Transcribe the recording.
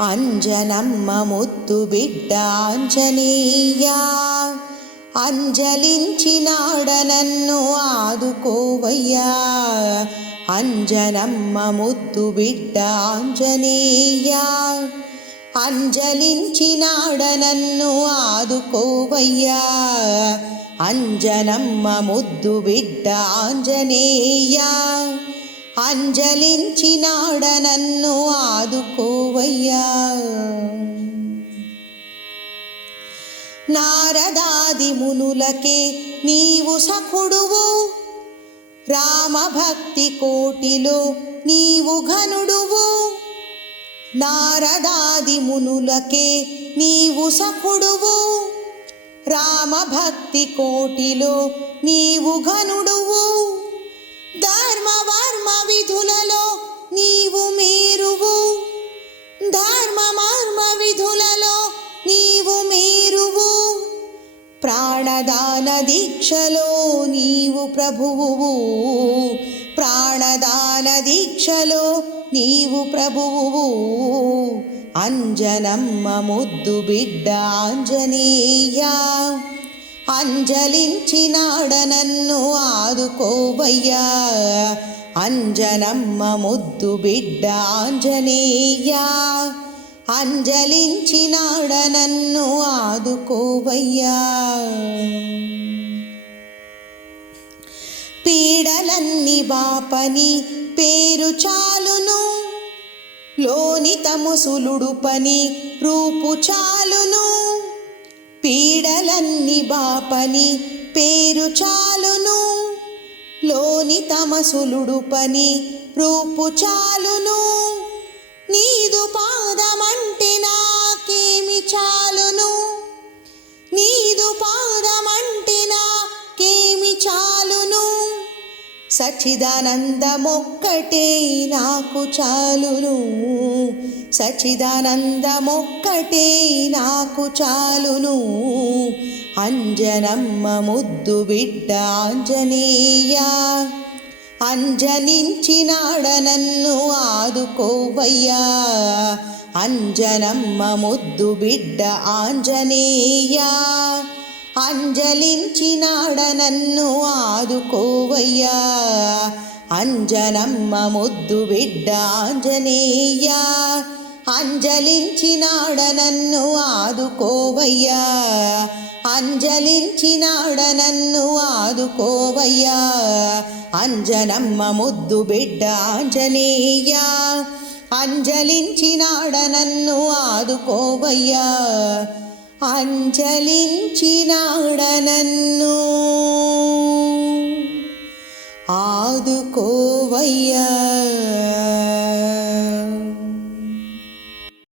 అంజనమ్మ ముద్దు బిడ్డ ఆంజనేయ, అంజలించినాడ నన్ను ఆదుకోవయ్యా. అంజనమ్మ ముద్దు బిడ్డ ఆంజనేయ, అంజలించినాడ నన్ను ఆదుకోవయ్యా. అంజనమ్మ ముద్దు బిడ్డ ఆంజనేయ, అంజలించినాడ నన్ను ఆదుకోవయ్యా. నారదాది మునులకే నీవు సఖుడువు, రామభక్తి కోటిలో నీవు ఘనుడువు. నారదాది మునులకే నీవు సఖుడువు, రామభక్తి కోటిలో నీవు ఘనుడువు. ధర్మ వర్మ విధులలో నీవు మేరువు, ధర్మ మర్మ విధులలో నీవు మేరువు. ప్రాణదాన దీక్షలో నీవు ప్రభువు, ప్రాణదాన దీక్షలో నీవు ప్రభువు. అంజనమ్మ ముద్దు బిడ్డ ఆంజనేయ, అంజలించినాడ నన్ను ఆదుకోవయ్యా. అంజనమ్మ ముద్దు బిడ్డ ఆంజనేయ, అంజలించినాడ నన్ను ఆదుకోవయ్యా. పీడలన్నీ బాపని పేరు చాలును, లోనితముసులుడు పని రూపు చాలును. పీడలన్నీ బాపని పేరు చాలును, లోనితమసులుడు పని రూపు చాలును. నీదు పాదమంటే నాకేమి చాలును, నీదు పాదమంటే నాకేమి చాలును. సచ్చిదానందమొక్కటే నాకు చాలును, సచ్చిదానందమొక్కటే నాకు చాలును. అంజనమ్మ ముద్దు బిడ్డ ఆంజనేయ, అంజలించినాడ నన్ను ఆదుకోవయ్యా. అంజనమ్మ ముద్దు బిడ్డ ఆంజనేయ, అంజలించినాడ నన్ను ఆదుకోవయ్యా. అంజనమ్మ ముద్దు బిడ్డ ఆంజనేయ, అంజలించినాడ నన్ను ఆదుకోవయ్యా. అంజలించినాడ నన్ను ఆదుకోవయ్యా. అంజనమ్మ ముద్దు బిడ్డ ఆంజనేయ, అంజలించినాడ నన్ను ఆదుకోవయ్యా. అంజలించినాడ నన్ను ఆదుకోవయ్యా.